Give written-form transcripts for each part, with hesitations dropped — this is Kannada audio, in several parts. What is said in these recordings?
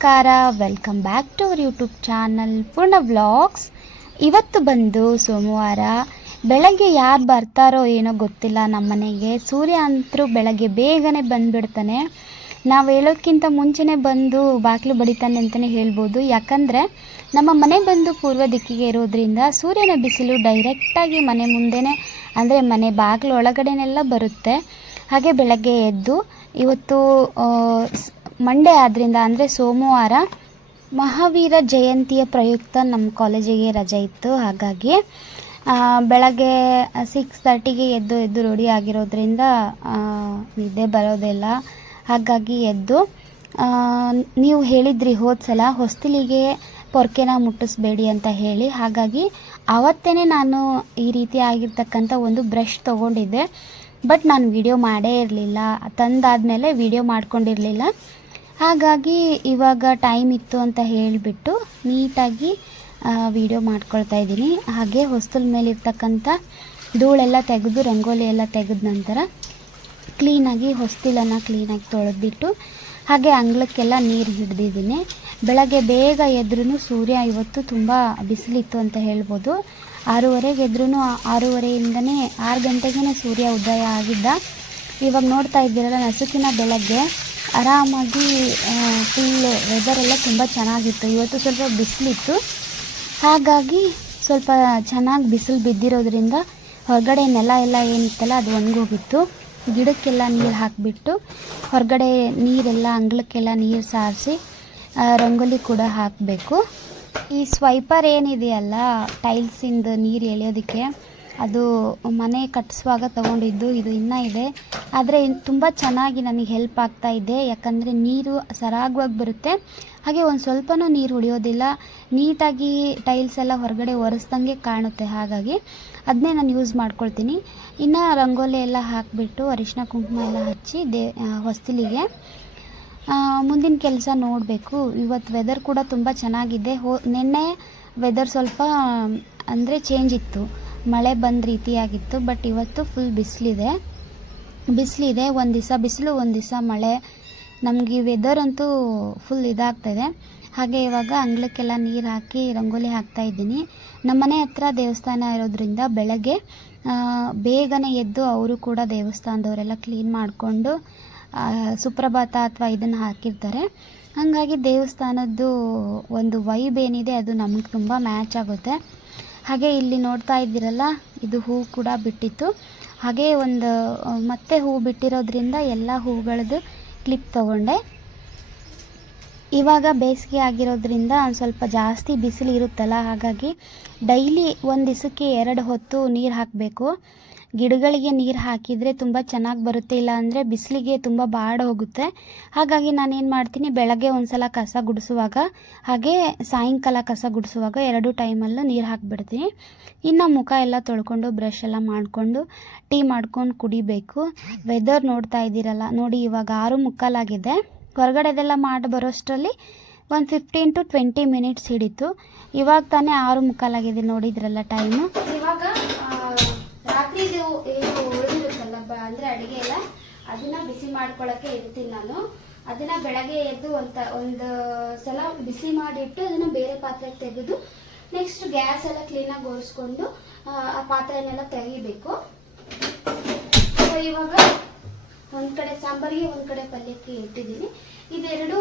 ನಮಸ್ಕಾರ, welcome back to our YouTube channel Poorna vlogs. ಇವತ್ತು ಬಂದು ಸೋಮವಾರ ಬೆಳಗ್ಗೆ ಯಾರು ಬರ್ತಾರೋ ಏನೋ ಗೊತ್ತಿಲ್ಲ. ನಮ್ಮ ಮನೆಗೆ ಸೂರ್ಯ ಅಂತರೂ ಬೆಳಗ್ಗೆ ಬೇಗನೆ ಬಂದುಬಿಡ್ತಾನೆ. ನಾವು ಹೇಳೋಕ್ಕಿಂತ ಮುಂಚೆನೇ ಬಂದು ಬಾಗಿಲು ಬಡಿತಾನೆ ಅಂತಲೇ ಹೇಳ್ಬೋದು. ಯಾಕಂದರೆ ನಮ್ಮ ಮನೆ ಬಂದು ಪೂರ್ವ ದಿಕ್ಕಿಗೆ ಇರೋದ್ರಿಂದ ಸೂರ್ಯನ ಬಿಸಿಲು ಡೈರೆಕ್ಟಾಗಿ ಮನೆ ಮುಂದೆನೇ, ಅಂದರೆ ಮನೆ ಬಾಗಿಲು ಒಳಗಡೆನೆಲ್ಲ ಬರುತ್ತೆ. ಹಾಗೆ ಬೆಳಗ್ಗೆ ಎದ್ದು ಇವತ್ತು ಮಂಡೇ ಆದ್ದರಿಂದ, ಅಂದರೆ ಸೋಮವಾರ, ಮಹಾವೀರ ಜಯಂತಿಯ ಪ್ರಯುಕ್ತ ನಮ್ಮ ಕಾಲೇಜಿಗೆ ರಜೆ ಇತ್ತು. ಹಾಗಾಗಿ ಬೆಳಗ್ಗೆ 6:30ಗೆ ಎದ್ದು ರೆಡಿ ಆಗಿರೋದ್ರಿಂದ ನಿದ್ದೆ ಬರೋದಿಲ್ಲ. ಹಾಗಾಗಿ ಎದ್ದು ನೀವು ಹೇಳಿದ್ರಿ ಹೋದ ಸಲ ಹೊಸ್ತಿಲಿಗೆ ಪೊರ್ಕೆನ ಮುಟ್ಟಿಸ್ಬೇಡಿ ಅಂತ ಹೇಳಿ, ಹಾಗಾಗಿ ಆವತ್ತೇ ನಾನು ಈ ರೀತಿ ಆಗಿರ್ತಕ್ಕಂಥ ಒಂದು ಬ್ರಷ್ ತೊಗೊಂಡಿದ್ದೆ. ಬಟ್ ನಾನು ವಿಡಿಯೋ ಮಾಡೇ ಇರಲಿಲ್ಲ, ತಂದಾದಮೇಲೆ ವಿಡಿಯೋ ಮಾಡ್ಕೊಂಡಿರಲಿಲ್ಲ. ಹಾಗಾಗಿ ಇವಾಗ ಟೈಮ್ ಇತ್ತು ಅಂತ ಹೇಳಿಬಿಟ್ಟು ನೀಟಾಗಿ ವಿಡಿಯೋ ಮಾಡ್ಕೊಳ್ತಾ ಇದ್ದೀನಿ. ಹಾಗೆ ಹೊಸ್ತಲ ಮೇಲಿರ್ತಕ್ಕಂಥ ಧೂಳೆಲ್ಲ ತೆಗೆದು, ರಂಗೋಲಿ ಎಲ್ಲ ತೆಗೆದ ನಂತರ ಕ್ಲೀನಾಗಿ ಹೊಸ್ತಿಲನ್ನು ಕ್ಲೀನಾಗಿ ತೊಳೆದ್ಬಿಟ್ಟು ಹಾಗೆ ಅಂಗಳಕ್ಕೆಲ್ಲ ನೀರು ಹಿಡಿದಿದ್ದೀನಿ. ಬೆಳಗ್ಗೆ ಬೇಗ ಎದ್ರೂ ಸೂರ್ಯ ಇವತ್ತು ತುಂಬ ಬಿಸಿಲಿತ್ತು ಅಂತ ಹೇಳ್ಬೋದು. 6:30ಗೆ ಎದ್ರೂ 6:30ಇಂದನೇ 6 ಗಂಟೆಗೇ ಸೂರ್ಯ ಉದಯ ಆಗಿದ್ದ. ಇವಾಗ ನೋಡ್ತಾ ಇದ್ದೀರಲ್ಲ, ನಸುಕಿನ ಬೆಳಗ್ಗೆ ಆರಾಮಾಗಿ ಫುಲ್ ವೆದರೆಲ್ಲ ತುಂಬ ಚೆನ್ನಾಗಿತ್ತು. ಇವತ್ತು ಸ್ವಲ್ಪ ಬಿಸಿಲಿತ್ತು, ಹಾಗಾಗಿ ಸ್ವಲ್ಪ ಚೆನ್ನಾಗಿ ಬಿಸಿಲು ಬಿದ್ದಿರೋದ್ರಿಂದ ಹೊರಗಡೆ ನೆಲ ಎಲ್ಲ ಏನಿತ್ತಲ್ಲ ಅದು ಒಣಗೋಗಿತ್ತು. ಗಿಡಕ್ಕೆಲ್ಲ ನೀರು ಹಾಕಿಬಿಟ್ಟು ಹೊರಗಡೆ ನೀರೆಲ್ಲ ಅಂಗಳಕ್ಕೆಲ್ಲ ನೀರು ಸಾರಿಸಿ ರಂಗೋಲಿ ಕೂಡ ಹಾಕಬೇಕು. ಈ ಸ್ವೈಪರ್ ಏನಿದೆಯಲ್ಲ, ಟೈಲ್ಸಿಂದ ನೀರು ಎಳೆಯೋದಕ್ಕೆ, ಅದು ಮನೆ ಕಟ್ಟಿಸುವಾಗ ತೊಗೊಂಡಿದ್ದು. ಇದು ಇನ್ನೂ ಇದೆ, ಆದರೆ ತುಂಬ ಚೆನ್ನಾಗಿ ನನಗೆ ಹೆಲ್ಪ್ ಆಗ್ತಾ ಇದೆ. ಯಾಕಂದರೆ ನೀರು ಸರಾಗವಾಗಿ ಬರುತ್ತೆ, ಹಾಗೆ ಒಂದು ಸ್ವಲ್ಪನೂ ನೀರು ಉಳಿಯೋದಿಲ್ಲ. ನೀಟಾಗಿ ಟೈಲ್ಸ್ ಎಲ್ಲ ಹೊರಗಡೆ ಒರೆಸ್ದಂಗೆ ಕಾಣುತ್ತೆ. ಹಾಗಾಗಿ ಅದನ್ನೇ ನಾನು ಯೂಸ್ ಮಾಡ್ಕೊಳ್ತೀನಿ. ಇನ್ನು ರಂಗೋಲಿ ಎಲ್ಲ ಹಾಕಿಬಿಟ್ಟು ಅರಿಶಿನ ಕುಂಕುಮ ಎಲ್ಲ ಹಚ್ಚಿ ಹೊಸ್ತಿಲಿಗೆ ಮುಂದಿನ ಕೆಲಸ ನೋಡಬೇಕು. ಇವತ್ತು ವೆದರ್ ಕೂಡ ತುಂಬ ಚೆನ್ನಾಗಿದೆ. ನಿನ್ನೆ ವೆದರ್ ಸ್ವಲ್ಪ ಅಂದರೆ ಚೇಂಜ್ ಇತ್ತು, ಮಳೆ ಬಂದ ರೀತಿಯಾಗಿತ್ತು. ಬಟ್ ಇವತ್ತು ಫುಲ್ ಬಿಸಿಲಿದೆ. ಒಂದು ದಿವಸ ಬಿಸಿಲು, ಒಂದು ದಿವಸ ಮಳೆ. ನಮಗೆ ಈ ವೆದರ್ ಅಂತೂ ಫುಲ್ ಇದಾಗ್ತಾಯಿದೆ. ಹಾಗೆ ಇವಾಗ ಅಂಗಳಕ್ಕೆಲ್ಲ ನೀರು ಹಾಕಿ ರಂಗೋಲಿ ಹಾಕ್ತಾಯಿದ್ದೀನಿ. ನಮ್ಮನೆ ಹತ್ರ ದೇವಸ್ಥಾನ ಇರೋದ್ರಿಂದ ಬೆಳಗ್ಗೆ ಬೇಗನೆ ಎದ್ದು ಅವರು ಕೂಡ ದೇವಸ್ಥಾನದವರೆಲ್ಲ ಕ್ಲೀನ್ ಮಾಡಿಕೊಂಡು ಸುಪ್ರಭಾತ ಅಥವಾ ಇದನ್ನು ಹಾಕಿರ್ತಾರೆ. ಹಾಗಾಗಿ ದೇವಸ್ಥಾನದ್ದು ಒಂದು ವೈಬ್ ಏನಿದೆ ಅದು ನಮಗೆ ತುಂಬ ಮ್ಯಾಚ್ ಆಗುತ್ತೆ. ಹಾಗೆ ಇಲ್ಲಿ ನೋಡ್ತಾ ಇದ್ದೀರಲ್ಲ, ಇದು ಹೂ ಕೂಡ ಬಿಟ್ಟಿತ್ತು. ಹಾಗೆ ಮತ್ತೆ ಹೂ ಬಿಟ್ಟಿರೋದ್ರಿಂದ ಎಲ್ಲ ಹೂಗಳದ್ದು ಕ್ಲಿಪ್ ತೊಗೊಂಡೆ. ಇವಾಗ ಬೇಸಿಗೆ ಆಗಿರೋದ್ರಿಂದ ಸ್ವಲ್ಪ ಜಾಸ್ತಿ ಬಿಸಿಲು ಇರುತ್ತಲ್ಲ, ಹಾಗಾಗಿ ಡೈಲಿ ಒಂದು ದಿವಸಕ್ಕೆ 2 ಹೊತ್ತು ನೀರು ಹಾಕಬೇಕು. ಗಿಡಗಳಿಗೆ ನೀರು ಹಾಕಿದರೆ ತುಂಬ ಚೆನ್ನಾಗಿ ಬರುತ್ತೆ, ಇಲ್ಲ ಅಂದರೆ ಬಿಸಿಲಿಗೆ ತುಂಬ ಬಾಡಿ ಹೋಗುತ್ತೆ. ಹಾಗಾಗಿ ನಾನೇನು ಮಾಡ್ತೀನಿ, ಬೆಳಗ್ಗೆ ಒಂದು ಸಲ ಕಸ ಗುಡಿಸುವಾಗ ಹಾಗೆ ಸಾಯಂಕಾಲ ಕಸ ಗುಡಿಸುವಾಗ 2 ಟೈಮಲ್ಲೂ ನೀರು ಹಾಕಿಬಿಡ್ತೀನಿ. ಇನ್ನು ಮುಖ ಎಲ್ಲ ತೊಳ್ಕೊಂಡು ಬ್ರಷ್ ಎಲ್ಲ ಮಾಡಿಕೊಂಡು ಟೀ ಮಾಡ್ಕೊಂಡು ಕುಡಿಬೇಕು. ವೆದರ್ ನೋಡ್ತಾ ಇದ್ದೀರಲ್ಲ ನೋಡಿ, ಇವಾಗ 6:45 ಆಗಿದೆ. ಹೊರಗಡೆದೆಲ್ಲ ಮಾಡಿ ಬರೋಷ್ಟರಲ್ಲಿ ಒಂದು 15 to 20 ಮಿನಿಟ್ಸ್ ಹಿಡಿತು. ಇವಾಗ ತಾನೇ 6:45 ಆಗಿದೆ, ನೋಡಿದ್ರಲ್ಲ ಟೈಮು. ಇವಾಗ ರಾತ್ರಿದು ಏನು ಉಳಿದಿರುತ್ತಲ್ಲ, ಅಂದರೆ ಅಡುಗೆ ಎಲ್ಲ, ಅದನ್ನು ಬಿಸಿ ಮಾಡ್ಕೊಳ್ಳೋಕ್ಕೆ ಇಡ್ತೀನಿ ನಾನು. ಅದನ್ನು ಬೆಳಗ್ಗೆ ಎದ್ದು ಒಂದು ಸಲ ಬಿಸಿ ಮಾಡಿಟ್ಟು ಅದನ್ನು ಬೇರೆ ಪಾತ್ರೆಗೆ ತೆಗೆದು ನೆಕ್ಸ್ಟ್ ಗ್ಯಾಸ್ ಎಲ್ಲ ಕ್ಲೀನಾಗಿ ಒರೆಸ್ಕೊಂಡು ಆ ಪಾತ್ರೆನೆಲ್ಲ ತೆಗಿಬೇಕು. ಇವಾಗ ಒಂದು ಕಡೆ ಸಾಂಬಾರಿಗೆ, ಒಂದು ಕಡೆ ಪಲ್ಯಕ್ಕೆ ಇಟ್ಟಿದ್ದೀನಿ. ಇದೆರಡು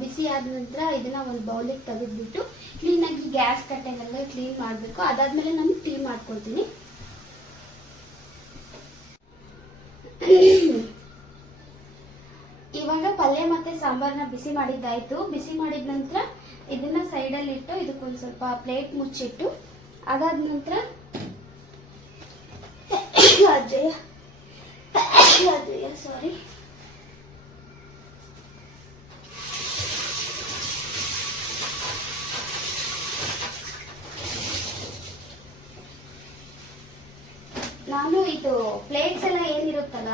ಬಿಸಿ ಆದ ನಂತರ ಇದನ್ನು ಒಂದು ಬೌಲಿಗೆ ತೆಗೆದುಬಿಟ್ಟು ಕ್ಲೀನಾಗಿ ಗ್ಯಾಸ್ ಕಟ್ಟೆನೆಲ್ಲ ಕ್ಲೀನ್ ಮಾಡಬೇಕು. ಅದಾದಮೇಲೆ ನಾನು ಟೀ ಮಾಡ್ಕೊಳ್ತೀನಿ. ಇವಾಗ ಪಲ್ಯ ಮತ್ತು ಸಾಂಬಾರನ್ನ ಬಿಸಿ ಮಾಡಿದ್ದಾಯಿತು. ಬಿಸಿ ಮಾಡಿದ ನಂತರ ಇದನ್ನು ಸೈಡಲ್ಲಿ ಇಟ್ಟು ಇದಕ್ಕೊಂದು ಸ್ವಲ್ಪ ಪ್ಲೇಟ್ ಮುಚ್ಚಿಟ್ಟು, ಅದಾದ ನಂತರ ಸಾರಿ ನಾನು ಇದು ಪ್ಲೇಟ್ಸ್ ಎಲ್ಲ ಏನಿರುತ್ತಲ್ಲ,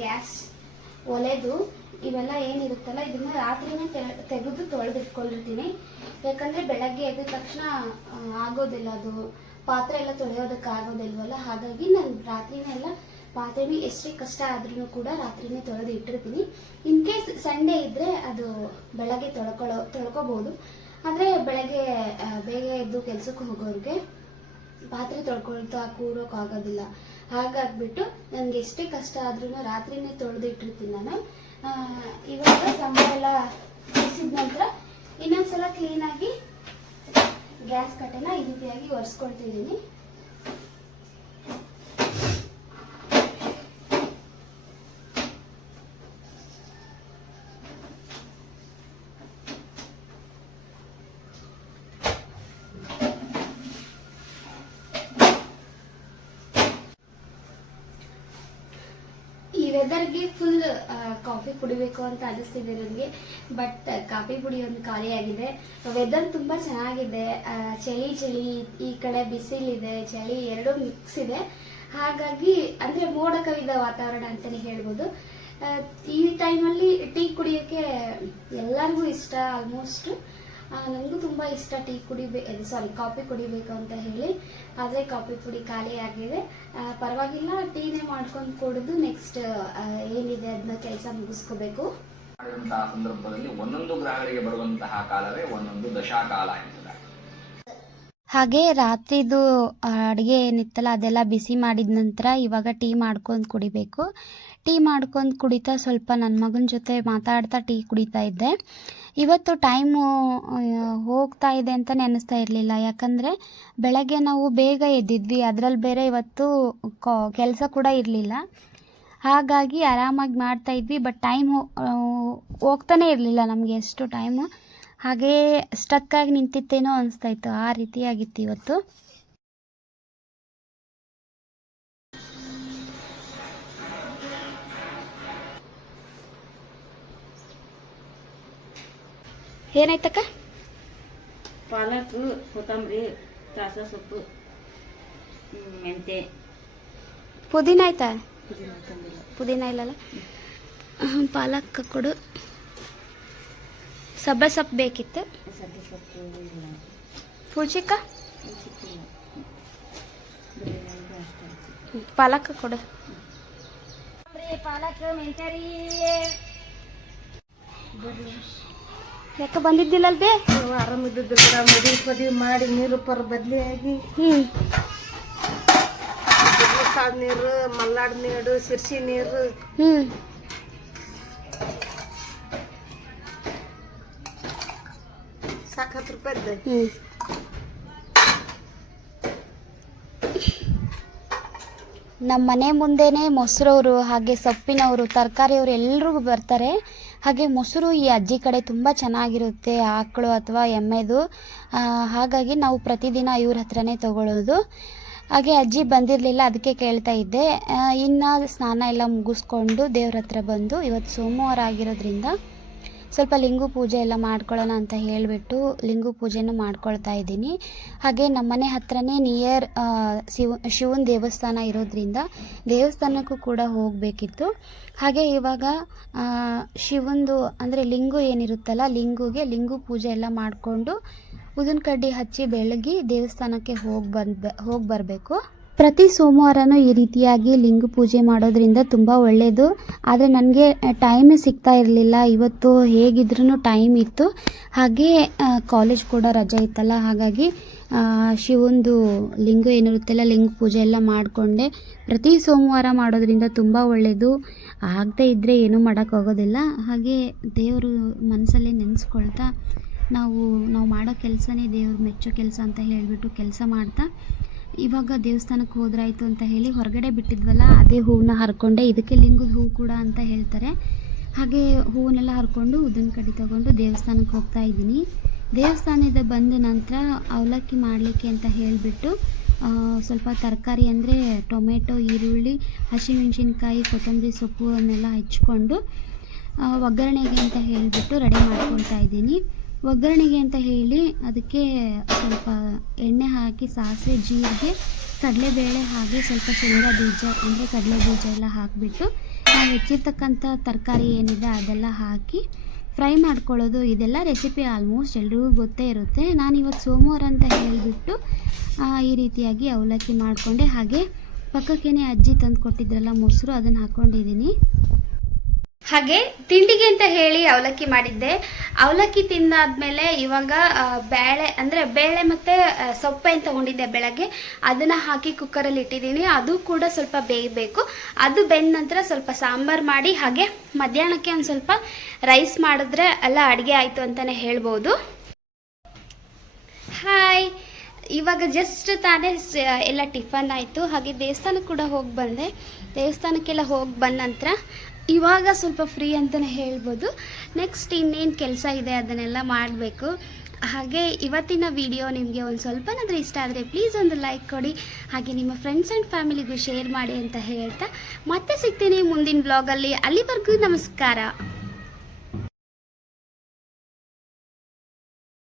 ಗ್ಯಾಸ್ ಒಲೆದು ಇವೆಲ್ಲ ಏನಿರುತ್ತಲ್ಲ, ಇದನ್ನ ರಾತ್ರಿನೇ ತೆಗೆದು ತೊಳೆದಿಟ್ಕೊಂಡಿರ್ತೀನಿ. ಯಾಕಂದರೆ ಬೆಳಗ್ಗೆ ಎದ್ದ ತಕ್ಷಣ ಆಗೋದಿಲ್ಲ, ಅದು ಪಾತ್ರೆ ಎಲ್ಲ ತೊಳೆಯೋದಕ್ಕೆ ಆಗೋದಿಲ್ವಲ್ಲ. ಹಾಗಾಗಿ ನಾನು ರಾತ್ರಿನೇ ಎಲ್ಲ ಪಾತ್ರೆನೂ ಎಷ್ಟೇ ಕಷ್ಟ ಆದ್ರೂ ಕೂಡ ರಾತ್ರಿನೇ ತೊಳೆದು ಇಟ್ಟಿರ್ತೀನಿ. ಇನ್ ಕೇಸ್ ಸಂಡೇ ಇದ್ದರೆ ಅದು ಬೆಳಗ್ಗೆ ತೊಳ್ಕೊಬೋದು. ಆದರೆ ಬೆಳಗ್ಗೆ ಬೇಗ ಎದ್ದು ಕೆಲಸಕ್ಕೆ ಹೋಗೋರಿಗೆ ಪಾತ್ರೆ ತೊಳ್ಕೊಳ್ತಾ ಕೂರೋಕ್ಕಾಗೋದಿಲ್ಲ. ಹಾಗಾಗ್ಬಿಟ್ಟು ನನಗೆ ಎಷ್ಟೇ ಕಷ್ಟ ಆದ್ರೂ ರಾತ್ರಿನೇ ತೊಳೆದು ಇಟ್ಟಿರ್ತೀನಿ ನಾನು. ಇವಾಗ ಸಾಂಬಾರ್ ಎಲ್ಲ ಬೇಯಿಸಿದ ನಂತರ ಇನ್ನೊಂದ್ಸಲ ಕ್ಲೀನಾಗಿ ಗ್ಯಾಸ್ ಕಟ್ಟೆನ ಈ ರೀತಿಯಾಗಿ ಒರೆಸ್ಕೊಳ್ತಿದ್ದೀನಿ. ವೆದರ್ಗೆ ಫುಲ್ ಕಾಫಿ ಕುಡಿಬೇಕು ಅಂತ ಅನಿಸ್ತಿದೆ ನನಗೆ. ಬಟ್ ಕಾಫಿ ಪುಡಿ ಒಂದು ಖಾಲಿಯಾಗಿದೆ. ವೆದರ್ ತುಂಬ ಚೆನ್ನಾಗಿದೆ. ಚಳಿ ಚಳಿ, ಈ ಕಡೆ ಬಿಸಿಲಿದೆ, ಚಳಿ ಎರಡೂ ಮಿಕ್ಸ್ ಇದೆ. ಹಾಗಾಗಿ ಅಂದರೆ ಮೋಡ ಕವಿದ ವಾತಾವರಣ ಅಂತಲೇ ಹೇಳ್ಬೋದು. ಈ ಟೈಮಲ್ಲಿ ಟೀ ಕುಡಿಯೋಕ್ಕೆ ಎಲ್ಲರಿಗೂ ಇಷ್ಟ. ಆಲ್ಮೋಸ್ಟ್ ನನಗೂ ತುಂಬ ಇಷ್ಟ ಟೀ ಕಾಫಿ ಕುಡಿಬೇಕು ಅಂತ ಹೇಳಿ. ಆದರೆ ಕಾಫಿ ಪುಡಿ ಖಾಲಿ ಆಗಿದೆ. ಪರವಾಗಿಲ್ಲ, ಟೀನೇ ಮಾಡ್ಕೊಂಡು ಕುಡಿದು ನೆಕ್ಸ್ಟ್ ಏನಿದೆ ಅದನ್ನ ಕೆಲಸ ಮುಗಿಸ್ಕೋಬೇಕು. ಸಂದರ್ಭದಲ್ಲಿ ಒಂದೊಂದು ಗ್ರಹಗಳಿಗೆ ಬರುವಂತಹ ಕಾಲವೇ ಒಂದೊಂದು ದಶಾಕಾಲ ಎನ್ನುತ್ತಾರೆ. ಹಾಗೆ ರಾತ್ರಿದು ಅಡುಗೆ ಏನಿತ್ತಲ್ಲ ಅದೆಲ್ಲ ಬಿಸಿ ಮಾಡಿದ ನಂತರ ಇವಾಗ ಟೀ ಮಾಡ್ಕೊಂಡು ಕುಡಿಬೇಕು. ಟೀ ಮಾಡ್ಕೊಂಡು ಕುಡಿತಾ ಸ್ವಲ್ಪ ನನ್ನ ಮಗನ ಜೊತೆ ಮಾತಾಡ್ತಾ ಟೀ ಕುಡಿತಾ ಇದ್ದೆ. ಇವತ್ತು ಟೈಮು ಹೋಗ್ತಾ ಇದೆ ಅಂತಲೇ ಅನ್ನಿಸ್ತಾ ಇರಲಿಲ್ಲ. ಯಾಕಂದರೆ ಬೆಳಗ್ಗೆ ನಾವು ಬೇಗ ಎದ್ದಿದ್ವಿ, ಅದರಲ್ಲಿ ಬೇರೆ ಇವತ್ತು ಕೆಲಸ ಕೂಡ ಇರಲಿಲ್ಲ. ಹಾಗಾಗಿ ಆರಾಮಾಗಿ ಮಾಡ್ತಾ ಇದ್ವಿ. ಬಟ್ ಟೈಮು ಹೋಗ್ತಾನೆ ಇರಲಿಲ್ಲ ನಮಗೆ ಎಷ್ಟು ಟೈಮು. ಹಾಗೇ ಸ್ಟಕ್ಕಾಗಿ ನಿಂತಿತ್ತೇನೋ ಅನಿಸ್ತಾಯಿತ್ತು. ಆ ರೀತಿಯಾಗಿತ್ತು ಇವತ್ತು. ಏನಾಯ್ತಕ್ಕ? ಪಾಲಕ್, ಕೊತ್ತಂಬರಿ, ಕಾಸ ಸೊಪ್ಪು, ಮೆಂತೆ, ಪುದೀನ ಆಯ್ತಾ? ಪುದೀನ ಇಲ್ಲಲ್ಲ. ಪಾಲಕ್ ಕೊಡು. ಸಬ್ಬೆ ಸೊಪ್ಪು ಬೇಕಿತ್ತು. ಹುಳ್ಚಿಕ್ಕ ಪಾಲಕ್ ಕೊಡು. ಪಾಲಕ್, ಮೆಂತ್ಯಾರಿ. ಯಾಕೆ ಬಂದಿದ್ದಿಲ್ಲಲ್ ಬೇ? ಆರಾಮಿದ್ದಿಲ್ಲ. ಮದುವೆ ಮಾಡಿ ನೀರು ಬದಲಿ ಆಗಿ ಕಾದ ನೀರು, ಮಲ್ನಾಡ್ ನೀರು, ಸಿರ್ಸಿ ನೀರು, ಸಾಕು 10 ರೂಪಾಯಿದ್ದು. ನಮ್ಮ ಮನೆ ಮುಂದೆನೇ ಮೊಸರವರು, ಹಾಗೆ ಸೊಪ್ಪಿನವರು, ತರಕಾರಿಯವರು ಎಲ್ಲರೂ ಬರ್ತಾರೆ. ಹಾಗೆ ಮೊಸರು ಈ ಅಜ್ಜಿ ಕಡೆ ತುಂಬ ಚೆನ್ನಾಗಿರುತ್ತೆ, ಆಕಳು ಅಥವಾ ಎಮ್ಮೆದು. ಹಾಗಾಗಿ ನಾವು ಪ್ರತಿದಿನ ಇವ್ರ ಹತ್ರನೇ ತೊಗೊಳ್ಳೋದು. ಹಾಗೆ ಅಜ್ಜಿ ಬಂದಿರಲಿಲ್ಲ, ಅದಕ್ಕೆ ಕೇಳ್ತಾ ಇದ್ದೆ. ಇನ್ನು ಸ್ನಾನ ಎಲ್ಲ ಮುಗಿಸ್ಕೊಂಡು ದೇವ್ರ ಹತ್ರ ಬಂದು, ಇವತ್ತು ಸೋಮವಾರ ಆಗಿರೋದ್ರಿಂದ ಸ್ವಲ್ಪ ಲಿಂಗು ಪೂಜೆ ಎಲ್ಲ ಮಾಡ್ಕೊಳ್ಳೋಣ ಅಂತ ಹೇಳಿಬಿಟ್ಟು ಲಿಂಗು ಪೂಜೆನೂ ಮಾಡ್ಕೊಳ್ತಾ ಇದ್ದೀನಿ. ಹಾಗೆ ನಮ್ಮನೆ ಹತ್ರನೇ ನಿಯರ್ ಶಿವನ ದೇವಸ್ಥಾನ ಇರೋದ್ರಿಂದ ದೇವಸ್ಥಾನಕ್ಕೂ ಕೂಡ ಹೋಗಬೇಕಿತ್ತು. ಹಾಗೆ ಇವಾಗ ಶಿವಂದು ಅಂದರೆ ಲಿಂಗು ಏನಿರುತ್ತಲ್ಲ, ಲಿಂಗು ಪೂಜೆ ಎಲ್ಲ ಮಾಡಿಕೊಂಡು ಉದಿನ ಕಡ್ಡಿ ಹಚ್ಚಿ ಬೆಳಗ್ಗೆ ದೇವಸ್ಥಾನಕ್ಕೆ ಹೋಗಿ ಬರಬೇಕು. ಪ್ರತಿ ಸೋಮವಾರನೂ ಈ ರೀತಿಯಾಗಿ ಲಿಂಗ ಪೂಜೆ ಮಾಡೋದ್ರಿಂದ ತುಂಬ ಒಳ್ಳೆಯದು. ಆದರೆ ನನಗೆ ಟೈಮೇ ಸಿಗ್ತಾ ಇರಲಿಲ್ಲ. ಇವತ್ತು ಹೇಗಿದ್ರೂ ಟೈಮ್ ಇತ್ತು. ಹಾಗೆ ಕಾಲೇಜ್ ಕೂಡ ರಜೆ ಇತ್ತಲ್ಲ, ಹಾಗಾಗಿ ಶಿವಂದು ಲಿಂಗ ಏನಿರುತ್ತಲ್ಲ ಲಿಂಗ ಪೂಜೆ ಎಲ್ಲ ಮಾಡಿಕೊಂಡೆ. ಪ್ರತಿ ಸೋಮವಾರ ಮಾಡೋದ್ರಿಂದ ತುಂಬ ಒಳ್ಳೆಯದು. ಆಗದೇ ಇದ್ದರೆ ಏನೂ ಮಾಡೋಕ್ಕಾಗೋದಿಲ್ಲ. ಹಾಗೆ ದೇವರು ಮನಸ್ಸಲ್ಲೇ ನೆನೆಸ್ಕೊಳ್ತಾ ನಾವು ಮಾಡೋ ಕೆಲಸನೇ ದೇವ್ರು ಮೆಚ್ಚೋ ಕೆಲಸ ಅಂತ ಹೇಳಿಬಿಟ್ಟು ಕೆಲಸ ಮಾಡ್ತಾ ಇವಾಗ ದೇವಸ್ಥಾನಕ್ಕೆ ಹೋದ್ರಾಯ್ತು ಅಂತ ಹೇಳಿ ಹೊರಗಡೆ ಬಿಟ್ಟಿದ್ವಲ್ಲ, ಅದೇ ಹೂವನ್ನ ಹರ್ಕೊಂಡೆ. ಇದಕ್ಕೆ ಲಿಂಗದ ಹೂವು ಕೂಡ ಅಂತ ಹೇಳ್ತಾರೆ. ಹಾಗೆ ಹೂವನ್ನೆಲ್ಲ ಹರ್ಕೊಂಡು ಉದ್ದಿನ ಕಡ್ಡಿ ತೊಗೊಂಡು ದೇವಸ್ಥಾನಕ್ಕೆ ಹೋಗ್ತಾ ಇದ್ದೀನಿ. ದೇವಸ್ಥಾನದ ಬಂದ ನಂತರ ಅವಲಕ್ಕಿ ಮಾಡಲಿಕ್ಕೆ ಅಂತ ಹೇಳಿಬಿಟ್ಟು ಸ್ವಲ್ಪ ತರಕಾರಿ ಅಂದರೆ ಟೊಮೆಟೊ, ಈರುಳ್ಳಿ, ಹಸಿಮೆಣಸಿನ್ಕಾಯಿ, ಕೊತ್ತಂಬರಿ ಸೊಪ್ಪು ಅನ್ನೆಲ್ಲ ಹೆಚ್ಕೊಂಡು ಒಗ್ಗರಣೆಗೆ ಅಂತ ಹೇಳಿಬಿಟ್ಟು ರೆಡಿ ಮಾಡ್ಕೊಳ್ತಾ ಇದ್ದೀನಿ. ಒಗ್ಗರಣೆಗೆ ಅಂತ ಹೇಳಿ ಅದಕ್ಕೆ ಸ್ವಲ್ಪ ಎಣ್ಣೆ ಹಾಕಿ ಸಾಸಿವೆ, ಜೀರಿಗೆ, ಕಡಲೆಬೇಳೆ ಹಾಗೆ ಸ್ವಲ್ಪ ಶೇಂಗಾ ಬೀಜ ಅಂದರೆ ಕಡಲೆ ಬೀಜ ಎಲ್ಲ ಹಾಕಿಬಿಟ್ಟು ನಾವು ಹೆಚ್ಚಿರ್ತಕ್ಕಂಥ ತರಕಾರಿ ಏನಿದೆ ಅದೆಲ್ಲ ಹಾಕಿ ಫ್ರೈ ಮಾಡ್ಕೊಳ್ಳೋದು. ಇದೆಲ್ಲ ರೆಸಿಪಿ ಆಲ್ಮೋಸ್ಟ್ ಎಲ್ರಿಗೂ ಗೊತ್ತೇ ಇರುತ್ತೆ. ನಾನು ಇವತ್ತು ಸೋಮವಾರ ಅಂತ ಹೇಳಿಬಿಟ್ಟು ಈ ರೀತಿಯಾಗಿ ಅವಲಕ್ಕಿ ಮಾಡಿಕೊಂಡೆ. ಹಾಗೆ ಪಕ್ಕಕ್ಕೇನೆ ಅಜ್ಜಿ ತಂದು ಕೊಟ್ಟಿದ್ರಲ್ಲ ಮೊಸರು, ಅದನ್ನು ಹಾಕ್ಕೊಂಡಿದ್ದೀನಿ. ಹಾಗೆ ತಿಂಡಿಗೆ ಅಂತ ಹೇಳಿ ಅವಲಕ್ಕಿ ಮಾಡಿದ್ದೆ. ಅವಲಕ್ಕಿ ತಿಂದಾದ್ಮೇಲೆ ಇವಾಗ ಬೇಳೆ ಮತ್ತು ಸೊಪ್ಪೆ ಅಂತ ತಗೊಂಡಿದ್ದೆ ಬೆಳಗ್ಗೆ, ಅದನ್ನು ಹಾಕಿ ಕುಕ್ಕರಲ್ಲಿ ಇಟ್ಟಿದ್ದೀನಿ. ಅದು ಕೂಡ ಸ್ವಲ್ಪ ಬೇಯಬೇಕು. ಅದು ಬೆಂದ ನಂತರ ಸ್ವಲ್ಪ ಸಾಂಬಾರು ಮಾಡಿ, ಹಾಗೆ ಮಧ್ಯಾಹ್ನಕ್ಕೆ ಒಂದು ಸ್ವಲ್ಪ ರೈಸ್ ಮಾಡಿದ್ರೆ ಎಲ್ಲ ಅಡುಗೆ ಆಯಿತು ಅಂತಲೇ ಹೇಳ್ಬೋದು. ಹಾಯ್, ಇವಾಗ ಜಸ್ಟ್ ತಾನೇ ಎಲ್ಲ ಟಿಫನ್ ಆಯಿತು. ಹಾಗೆ ದೇವಸ್ಥಾನಕ್ಕೆ ಕೂಡ ಹೋಗಿ ಬಂದೆ. ದೇವಸ್ಥಾನಕ್ಕೆಲ್ಲ ಹೋಗಿ ಬಂದ ನಂತರ ಇವಾಗ ಸ್ವಲ್ಪ ಫ್ರೀ ಅಂತಲೇ ಹೇಳ್ಬೋದು. ನೆಕ್ಸ್ಟ್ ಇನ್ನೇನು ಕೆಲಸ ಇದೆ ಅದನ್ನೆಲ್ಲ ಮಾಡಬೇಕು. ಹಾಗೆ ಇವತ್ತಿನ ವಿಡಿಯೋ ನಿಮಗೆ ಒಂದು ಸ್ವಲ್ಪನಾದರೂ ಇಷ್ಟ ಆದರೆ ಪ್ಲೀಸ್ ಒಂದು ಲೈಕ್ ಕೊಡಿ. ಹಾಗೆ ನಿಮ್ಮ ಫ್ರೆಂಡ್ಸ್ ಆ್ಯಂಡ್ ಫ್ಯಾಮಿಲಿಗೂ ಶೇರ್ ಮಾಡಿ ಅಂತ ಹೇಳ್ತಾ ಮತ್ತೆ ಸಿಗ್ತೀನಿ ಮುಂದಿನ ಬ್ಲಾಗಲ್ಲಿ. ಅಲ್ಲಿವರೆಗೂ ನಮಸ್ಕಾರ.